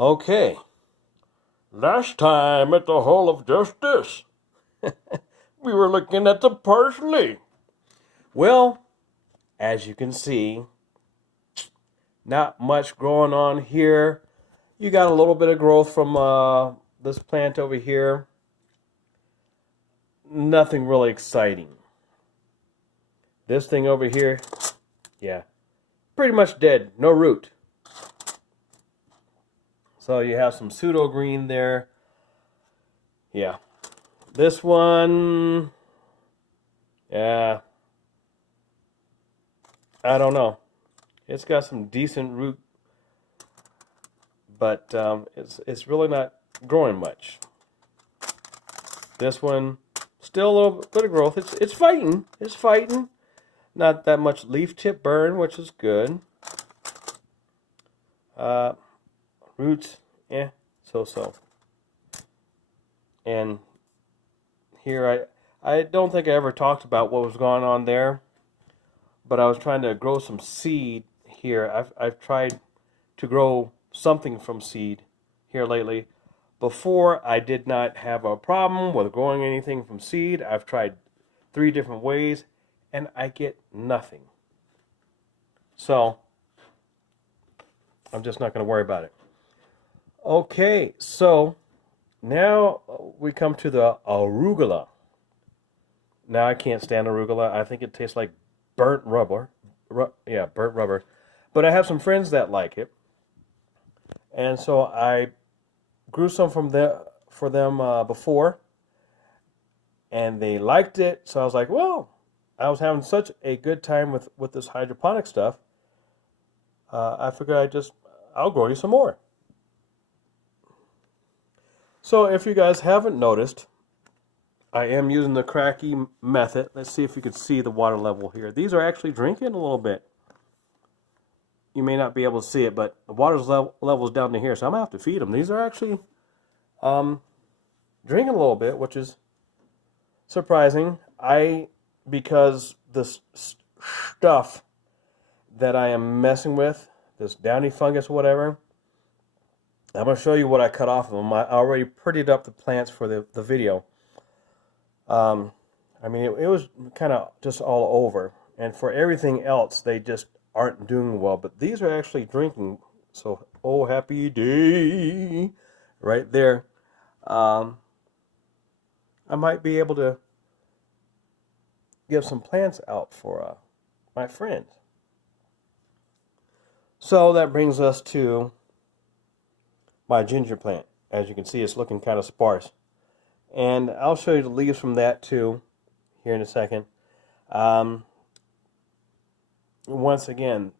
Okay, last time at the Hall of Justice, we were looking at the parsley. Well, as you can see, not much growing on here. You got a little bit of growth from this plant over here. Nothing really exciting. This thing over here, yeah, pretty much dead, no root. So you have some pseudo green there. Yeah. This one, yeah, I don't know. It's got some decent root, but it's really not growing much. This one, still a little bit of growth. It's fighting. It's fighting. Not that much leaf tip burn, which is good. Roots, so. And here I don't think I ever talked about what was going on there, but I was trying to grow some seed here. I've tried to grow something from seed here lately. Before, I did not have a problem with growing anything from seed. I've tried 3 different ways, and I get nothing. So, I'm just not going to worry about it. Okay, so now we come to the arugula. Now, I can't stand arugula. I think it tastes like burnt rubber. Burnt rubber. But I have some friends that like it. And so I grew some for them before, and they liked it. So I was like, well, I was having such a good time with this hydroponic stuff. I figured I'll grow you some more. So if you guys haven't noticed, I am using the cracky method. Let's see if you can see the water level here. These are actually drinking a little bit. You may not be able to see it, but the water level is down to here, so I'm going to have to feed them. These are actually drinking a little bit, which is surprising. Because this stuff that I am messing with, this downy fungus or whatever, I'm going to show you what I cut off of them. I already prettied up the plants for the video. I mean, it was kind of just all over. And for everything else, they just aren't doing well. But these are actually drinking. So, oh, happy day. Right there. I might be able to give some plants out for my friends. So that brings us to my ginger plant. As you can see, it's looking kind of sparse. And I'll show you the leaves from that too here in a second. Once again,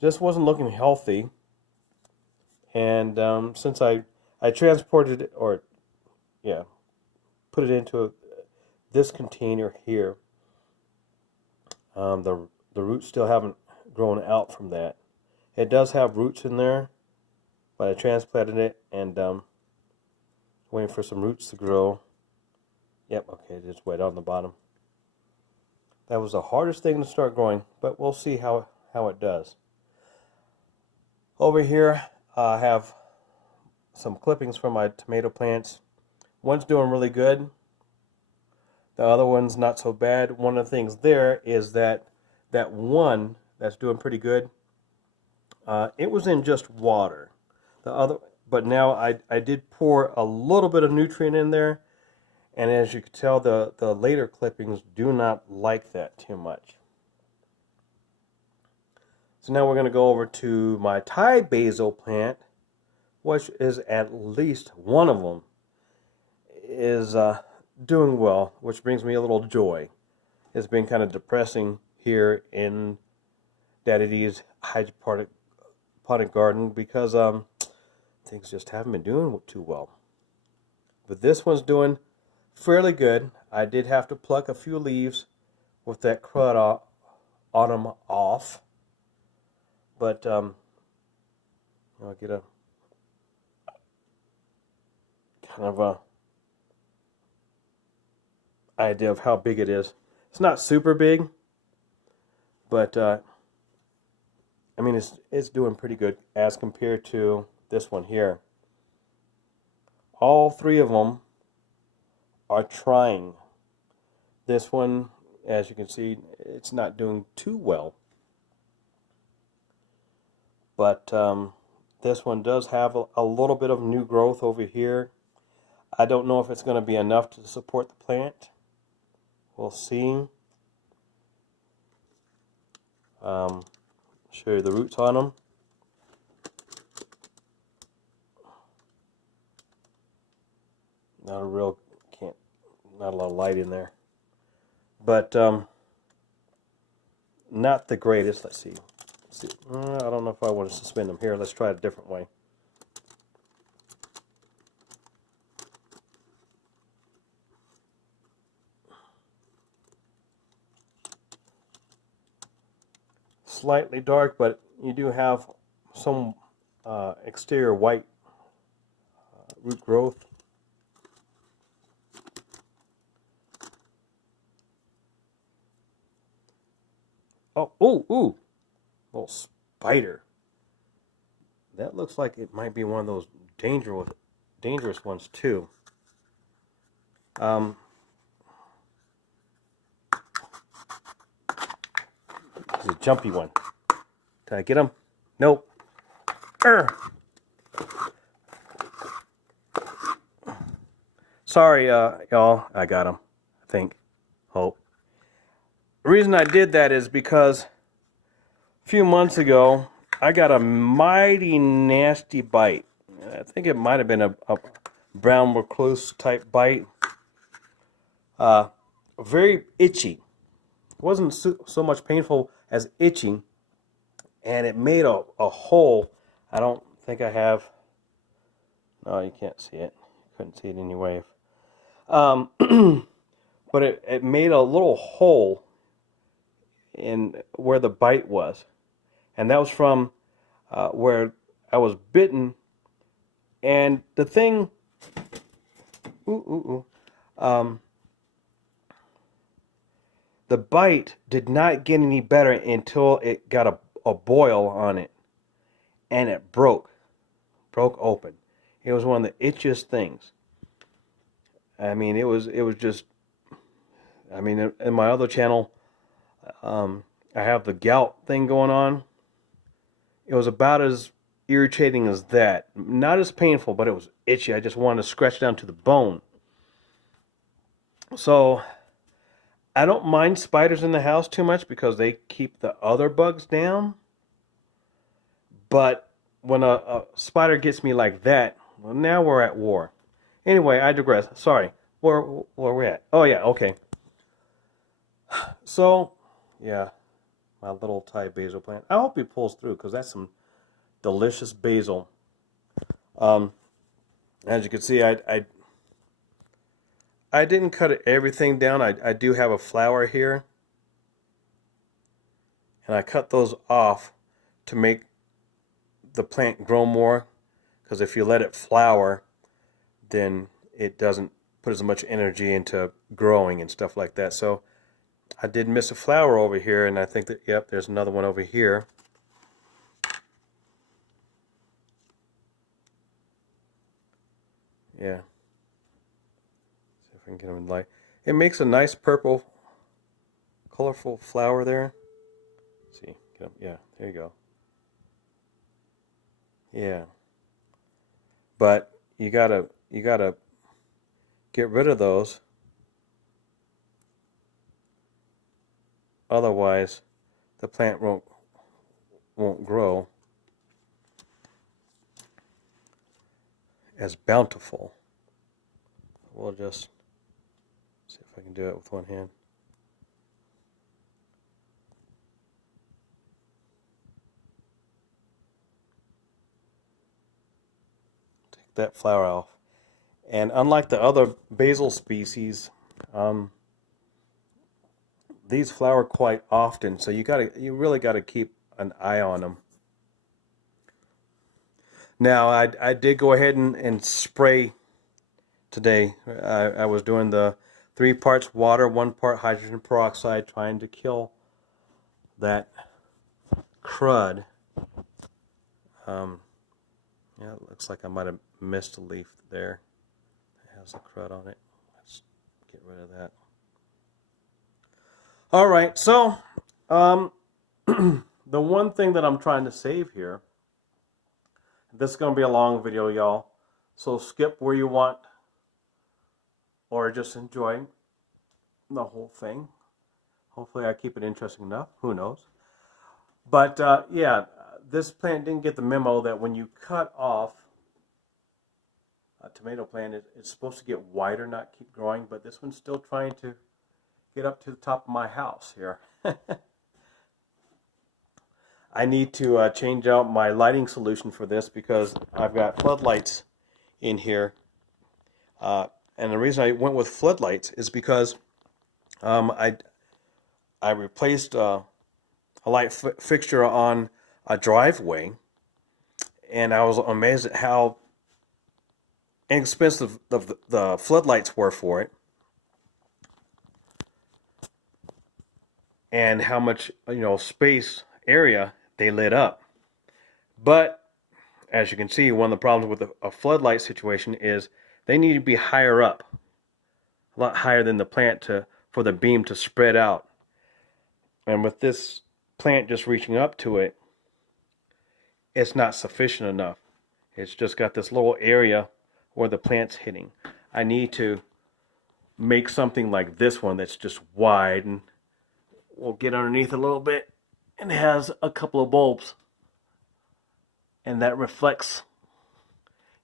just wasn't looking healthy. And since I transported it, put it into this container here, the roots still haven't grown out from that. It does have roots in there, but I transplanted it and waiting for some roots to grow. Yep, okay, it's wet on the bottom. That was the hardest thing to start growing, but we'll see how it does. Over here, I have some clippings from my tomato plants. One's doing really good. The other one's not so bad. One of the things there is that one that's doing pretty good, it was in just water. But now I did pour a little bit of nutrient in there, and as you can tell, the later clippings do not like that too much. So now we're going to go over to my Thai basil plant, which is at least one of them is doing well, which brings me a little joy. It's been kind of depressing here in Daddy D's hydroponic garden because things just haven't been doing too well. But this one's doing fairly good. I did have to pluck a few leaves with that crud autumn off. But I'll get a kind of a idea of how big it is. It's not super big, but I mean, it's doing pretty good as compared to this one here. All three of them are trying. This one, as you can see, it's not doing too well. But this one does have a little bit of new growth over here. I don't know if it's going to be enough to support the plant. We'll see. Show you the roots on them. Not a lot of light in there. But not the greatest. Let's see. I don't know if I want to suspend them here. Let's try it a different way. Slightly dark, but you do have some exterior white root growth. Oh, ooh, little spider. That looks like it might be one of those dangerous ones too. It's a jumpy one. Did I get him? Nope. Sorry, y'all. I got him. I think. Hope. The reason I did that is because a few months ago, I got a mighty nasty bite. I think it might have been a brown recluse type bite. Very itchy. It wasn't so much painful as itching, and it made a hole. I don't think I have. No, you can't see it. Couldn't see it anyway. But it made a little hole in where the bite was, and that was from where I was bitten. And the thing, the bite did not get any better until it got a boil on it, and it broke open. It was one of the itchiest things. I mean, it was just. I mean, in my other channel, I have the gout thing going on. It was about as irritating as that. Not as painful, but it was itchy. I just wanted to scratch down to the bone. So, I don't mind spiders in the house too much because they keep the other bugs down. But when a spider gets me like that, well, now we're at war. Anyway, I digress. Sorry. Where we at? Oh, yeah, okay. So, yeah, my little Thai basil plant. I hope he pulls through because that's some delicious basil. As you can see, I didn't cut everything down. I do have a flower here, and I cut those off to make the plant grow more, because if you let it flower, then it doesn't put as much energy into growing and stuff like that. So I did miss a flower over here, and I think that, yep, there's another one over here. Yeah. See if I can get them in light. It makes a nice purple, colorful flower there. Let's see, get them. Yeah, there you go. Yeah. But you gotta get rid of those. Otherwise, the plant won't grow as bountiful. We'll just see if I can do it with one hand. Take that flower off. And unlike the other basil species, these flower quite often, so you really gotta keep an eye on them. Now, I did go ahead and spray today. I was doing the 3 parts water, 1 part hydrogen peroxide, trying to kill that crud. Yeah, it looks like I might have missed a leaf there. It has a crud on it. Let's get rid of that. All right, so the one thing that I'm trying to save here, this is going to be a long video, y'all, so skip where you want or just enjoy the whole thing. Hopefully I keep it interesting enough. Who knows? But yeah, this plant didn't get the memo that when you cut off a tomato plant, it's supposed to get wider, not keep growing. But this one's still trying to get up to the top of my house here. I need to change out my lighting solution for this because I've got floodlights in here. And the reason I went with floodlights is because I replaced a light fixture on a driveway, and I was amazed at how inexpensive the floodlights were for it, and how much space area they lit up. But as you can see, one of the problems with a floodlight situation is they need to be higher up, a lot higher than the plant for the beam to spread out. And with this plant just reaching up to it, it's not sufficient enough. It's just got this little area where the plant's hitting. I need to make something like this one that's just wide, and we'll get underneath a little bit, and it has a couple of bulbs, and that reflects.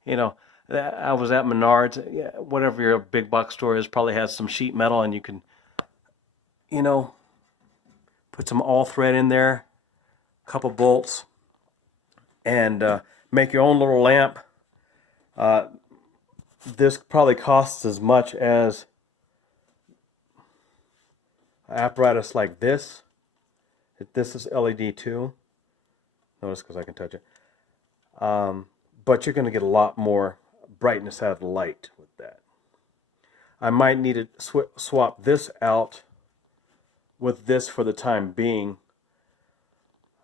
I was at Menards, yeah, whatever your big box store is, probably has some sheet metal, and you can, put some all thread in there, a couple bolts, and make your own little lamp. This probably costs as much as an apparatus like this. This is LED too. Notice because I can touch it. But you're going to get a lot more brightness out of the light with that. I might need to swap this out with this for the time being,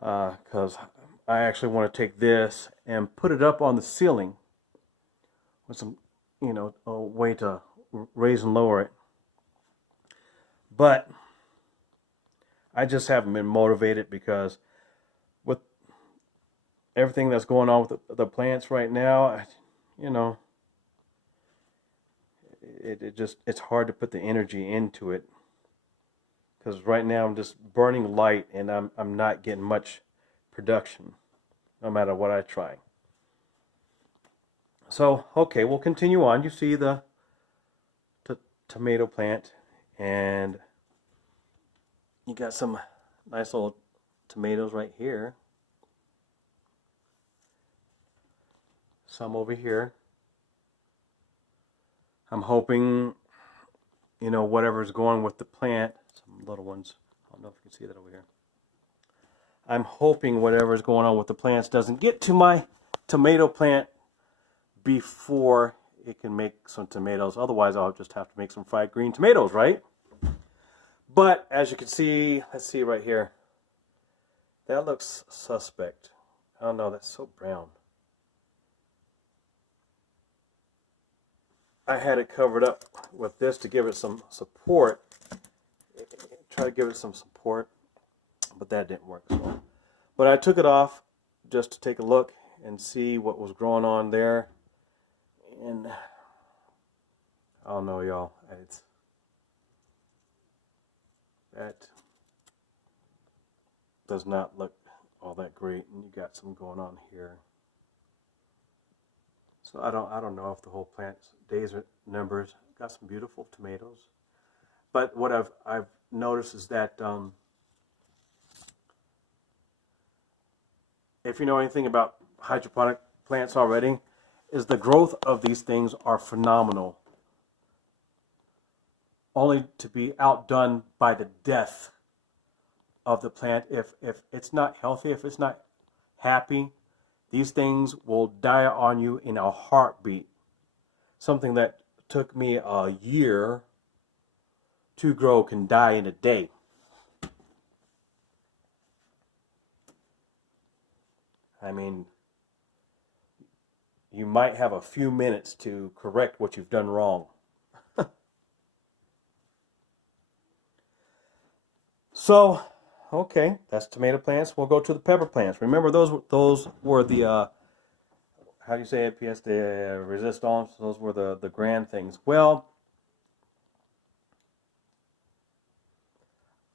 because I actually want to take this and put it up on the ceiling with some, a way to raise and lower it. But I just haven't been motivated because with everything that's going on with the plants right now, it's hard to put the energy into it. Because right now I'm just burning light, and I'm not getting much production, no matter what I try. So, okay, we'll continue on. You see the tomato plant, and you got some nice little tomatoes right here. Some over here. I'm hoping, whatever's going with the plant, some little ones, I don't know if you can see that over here. I'm hoping whatever's going on with the plants doesn't get to my tomato plant before it can make some tomatoes. Otherwise, I'll just have to make some fried green tomatoes, right? But as you can see, let's see right here. That looks suspect. I don't know, that's so brown. I had it covered up with this to give it some support. Try to give it some support, but that didn't work. So, but I took it off just to take a look and see what was growing on there. And I don't know, y'all. That does not look all that great, and you got some going on here. So I don't know if the whole plant's days are numbers. Got some beautiful tomatoes, but what I've noticed is that if you know anything about hydroponic plants already, is the growth of these things are phenomenal, only to be outdone by the death of the plant. If it's not healthy, if it's not happy, these things will die on you in a heartbeat. Something that took me a year to grow can die in a day. I mean, you might have a few minutes to correct what you've done wrong. So, okay, that's tomato plants. We'll go to the pepper plants. Remember, those were the how do you say it? Pièce de resistance. Those were the grand things. Well,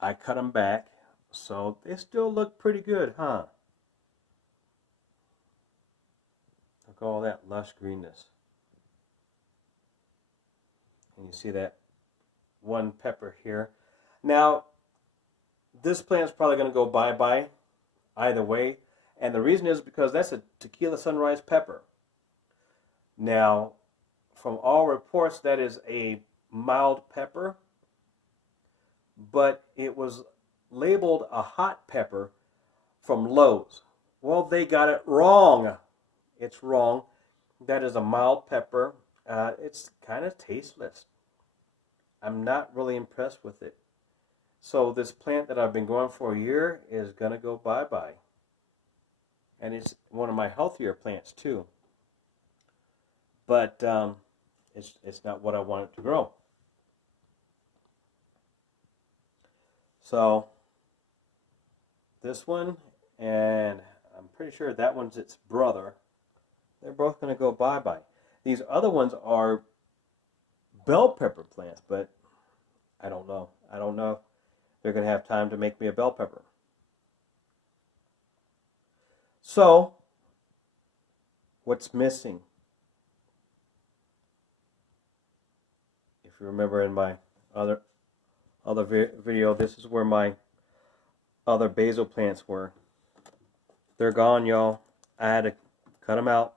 I cut them back, so they still look pretty good, huh? Look at all that lush greenness. And you see that one pepper here. Now, this plant's probably going to go bye-bye either way. And the reason is because that's a tequila sunrise pepper. Now, from all reports, that is a mild pepper, but it was labeled a hot pepper from Lowe's. Well, they got it wrong. It's wrong. That is a mild pepper. It's kind of tasteless. I'm not really impressed with it. So this plant that I've been growing for a year is going to go bye-bye. And it's one of my healthier plants too. But it's not what I wanted to grow. So this one, and I'm pretty sure that one's its brother, they're both going to go bye-bye. These other ones are bell pepper plants, but I don't know. I don't know if they're going to have time to make me a bell pepper. So, what's missing? If you remember in my other video, this is where my other basil plants were. They're gone, y'all. I had to cut them out.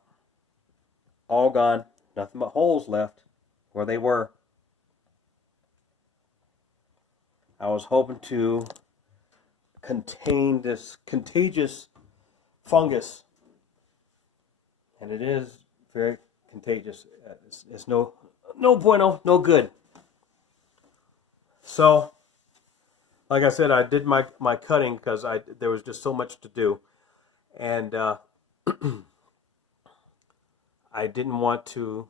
All gone. Nothing but holes left where they were. I was hoping to contain this contagious fungus, and it is very contagious. It's no bueno, no good. So, like I said, I did my cutting because there was just so much to do, and I didn't want to.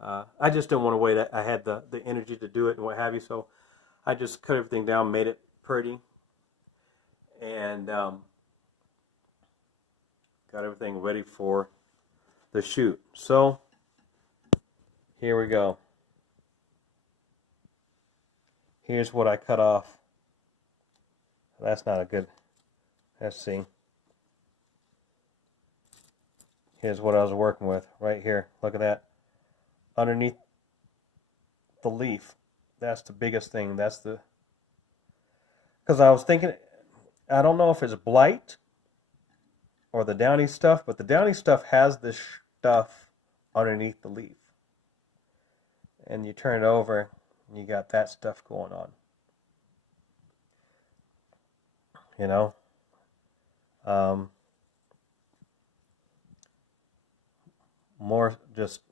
I just didn't want to wait. I had the energy to do it and what have you, so I just cut everything down, made it pretty, and got everything ready for the shoot. So here we go. Here's what I cut off. That's not a good. Let's see. Here's what I was working with right here. Look at that. Underneath the leaf. That's the biggest thing. That's the. Because I was thinking, I don't know if it's blight or the downy stuff, but the downy stuff has this stuff underneath the leaf. And you turn it over, and you got that stuff going on. You know? More just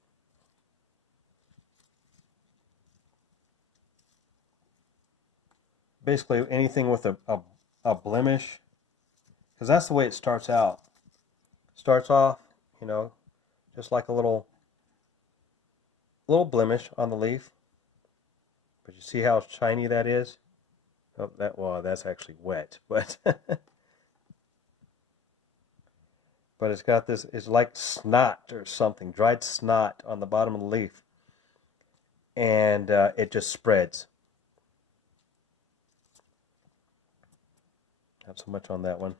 basically anything with a blemish, because that's the way it starts out. Starts off, you know, just like a little blemish on the leaf. But you see how shiny that is? Oh, that's actually wet, but but it's got this. It's like snot or something, dried snot on the bottom of the leaf, and it just spreads. Not so much on that one.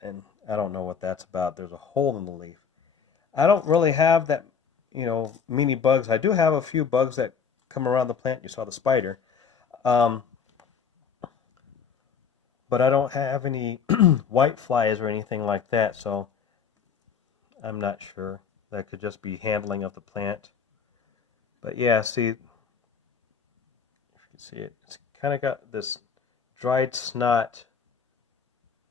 And I don't know what that's about. There's a hole in the leaf. I don't really have that, many bugs. I do have a few bugs that come around the plant. You saw the spider. But I don't have any white flies or anything like that, so I'm not sure. That could just be handling of the plant. But yeah, see, if you can see it, it's kind of got this dried snot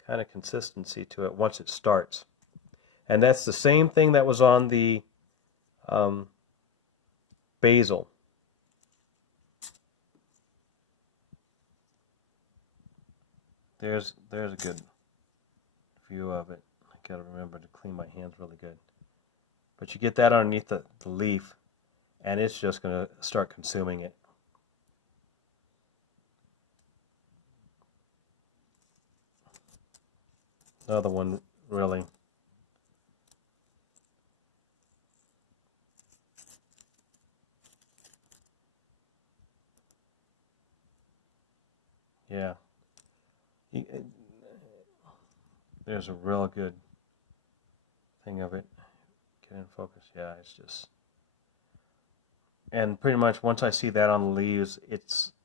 kind of consistency to it once it starts. And that's the same thing that was on the basil. There's a good view of it. Got to remember to clean my hands really good. But you get that underneath the leaf, and it's just going to start consuming it. Another one, really. Yeah. There's a real good thing of it. Get in focus. Yeah, it's just... And pretty much once I see that on the leaves,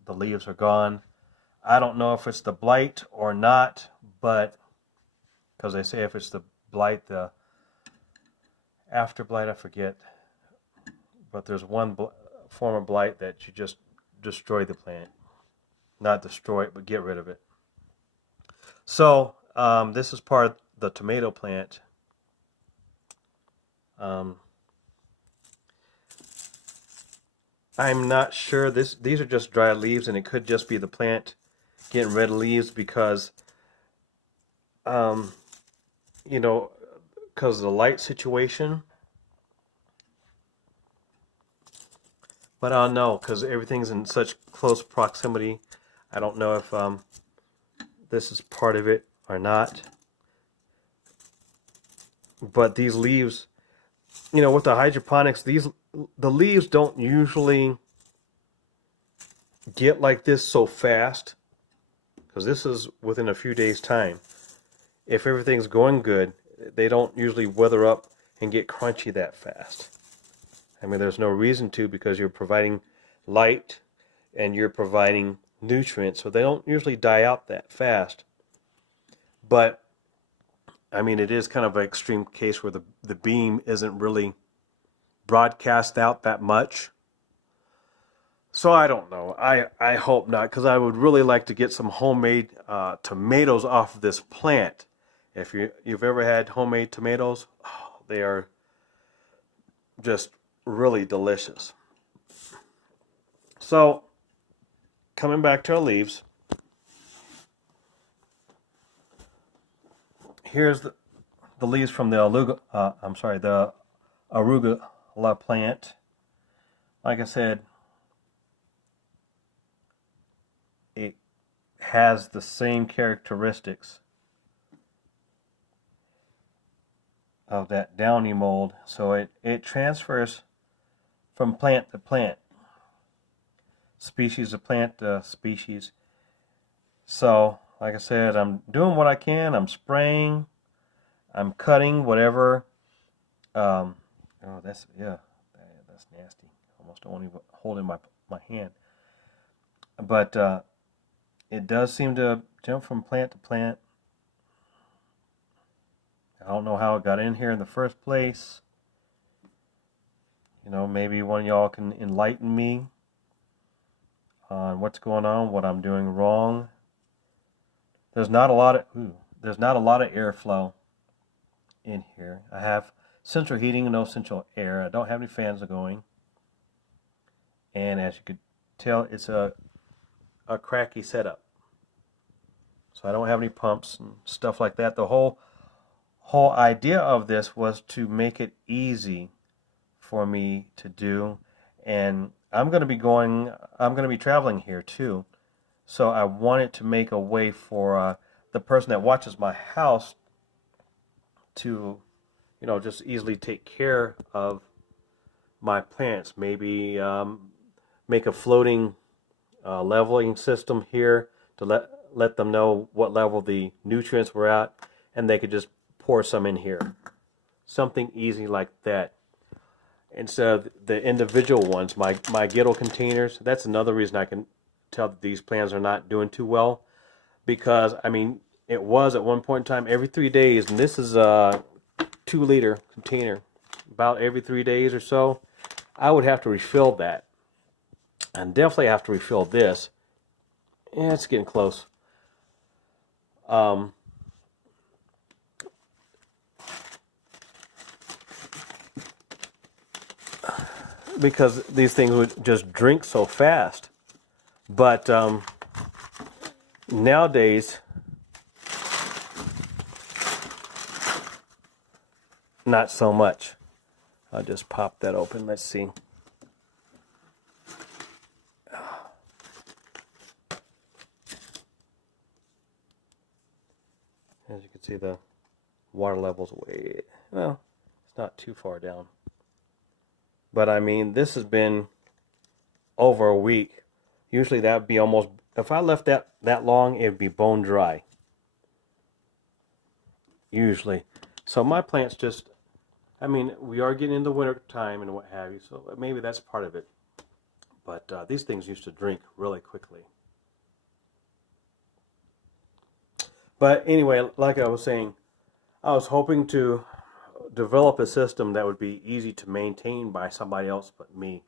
the leaves are gone. I don't know if it's the blight or not, but because they say if it's the blight, the after blight, I forget. But there's one form of blight that you just destroy the plant. Not destroy it, but get rid of it. So this is part of the tomato plant. I'm not sure. These are just dry leaves, and it could just be the plant getting rid of leaves because, you know, because of the light situation. But I don't know, because everything's in such close proximity. I don't know if this is part of it or not. But these leaves, you know, with the hydroponics, the leaves don't usually get like this so fast, because this is within a few days' time. If everything's going good, they don't usually weather up and get crunchy that fast. I mean, there's no reason to, because you're providing light and you're providing nutrients, so they don't usually die out that fast. But I mean, it is kind of an extreme case where the beam isn't really broadcast out that much. So I don't know. I hope not, because I would really like to get some homemade tomatoes off of this plant. If you've ever had homemade tomatoes, oh, they are just really delicious. So coming back to our leaves, here's the leaves from the arugula plant. Like I said, it has the same characteristics of that downy mold, so it transfers from plant to plant, species of plant to species. So, like I said, I'm doing what I can. I'm spraying, I'm cutting whatever. Oh, that's nasty. Almost don't even hold in my hand. But it does seem to jump from plant to plant. I don't know how it got in here in the first place. You know, maybe one of y'all can enlighten me on what's going on, what I'm doing wrong. There's not a lot of airflow in here. I have central heating and no central air. I don't have any fans going. And as you could tell, it's a cracky setup. So I don't have any pumps and stuff like that. The whole idea of this was to make it easy for me to do, and I'm going to be traveling here too, so I wanted to make a way for the person that watches my house to, you know, just easily take care of my plants. Maybe make a floating leveling system here to let them know what level the nutrients were at, and they could just pour some in here. Something easy like that. Instead of the individual ones, my ghetto containers, that's another reason I can tell that these plants are not doing too well. Because, I mean, it was at one point in time every 3 days, and this is a 2-liter container. About every 3 days or so, I would have to refill that. And definitely have to refill this. Yeah, it's getting close. Because these things would just drink so fast. But nowadays, not so much. I'll just pop that open. Let's see. As you can see, the water level's way, well, it's not too far down. But I mean, this has been over a week. Usually that would be almost, if I left that long, it would be bone dry. Usually. So my plants just, I mean, we are getting into winter time and what have you, so maybe that's part of it. But these things used to drink really quickly. But anyway, like I was saying, I was hoping to develop a system that would be easy to maintain by somebody else but me.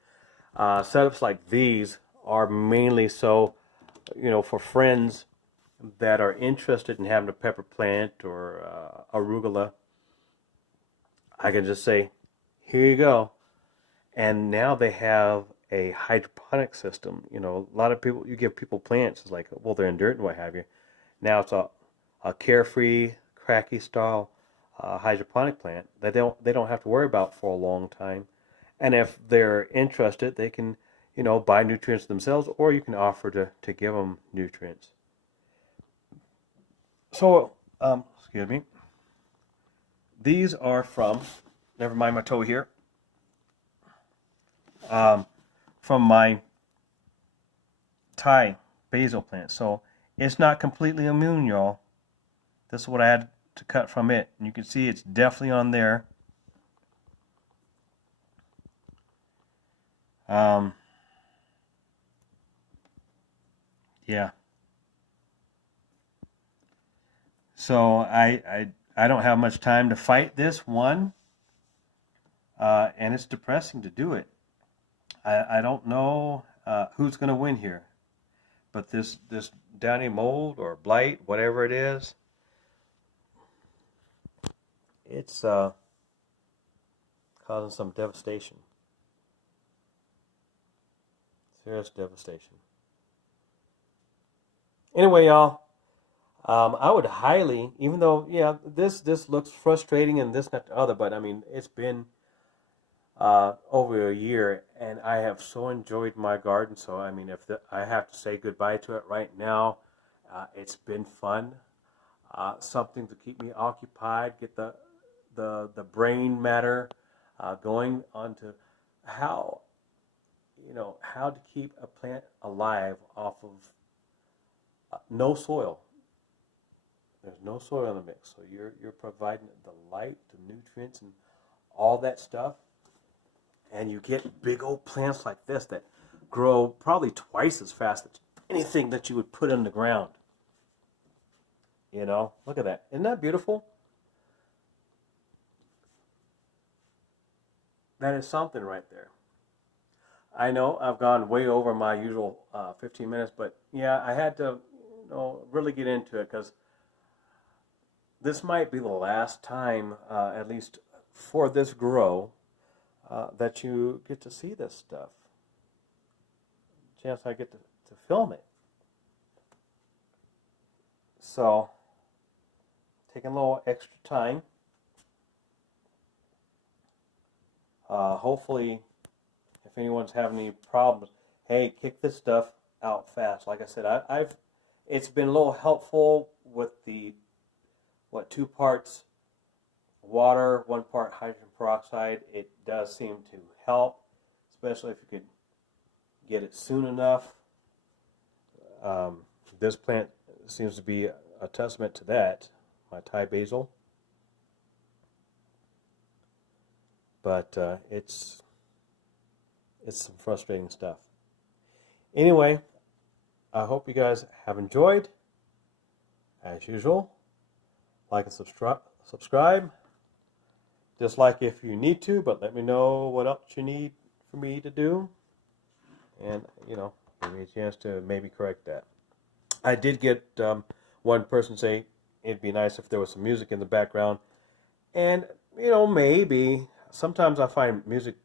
Setups like these are mainly so, for friends that are interested in having a pepper plant or arugula. I can just say, here you go. And now they have a hydroponic system. A lot of people, you give people plants, it's like, well, they're in dirt and what have you. Now it's a carefree, cracky style hydroponic plant that they don't have to worry about for a long time. And if they're interested, they can, buy nutrients themselves, or you can offer to give them nutrients. So, excuse me. These are from, never mind my toe here, from my Thai basil plant. So it's not completely immune, y'all. This is what I had to cut from it. And you can see it's definitely on there. Yeah. So I don't have much time to fight this one. And it's depressing to do it. I don't know who's going to win here. But this downy mold or blight, whatever it is, it's causing some devastation. Serious devastation. Anyway, y'all, I would highly, even though, yeah, this looks frustrating and this, that, the other, but I mean, it's been over a year, and I have so enjoyed my garden. So, I mean, I have to say goodbye to it right now, it's been fun. Something to keep me occupied, get the brain matter going onto how how to keep a plant alive off of no soil. There's no soil in the mix, so you're providing the light, the nutrients, and all that stuff, and you get big old plants like this that grow probably twice as fast as anything that you would put in the ground. Look at that. Isn't that beautiful? That is something right there. I know I've gone way over my usual 15 minutes, but yeah, I had to, really get into it because this might be the last time, at least for this grow, that you get to see this stuff. Chance I get to film it. So, taking a little extra time. Hopefully, if anyone's having any problems, hey, kick this stuff out fast. Like I said, it's been a little helpful with the 2 parts water, 1 part hydrogen peroxide. It does seem to help, especially if you could get it soon enough. This plant seems to be a testament to that, my Thai basil. But it's some frustrating stuff. Anyway, I hope you guys have enjoyed. As usual, like and subscribe. Dislike if you need to, but let me know what else you need for me to do. And, give me a chance to maybe correct that. I did get one person say it'd be nice if there was some music in the background. And, maybe. Sometimes I find music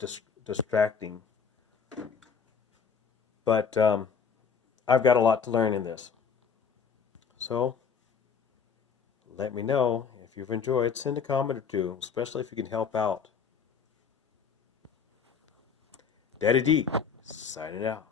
distracting. But I've got a lot to learn in this. So, let me know if If you've enjoyed, send a comment or two, especially if you can help out. Daddy D, signing out.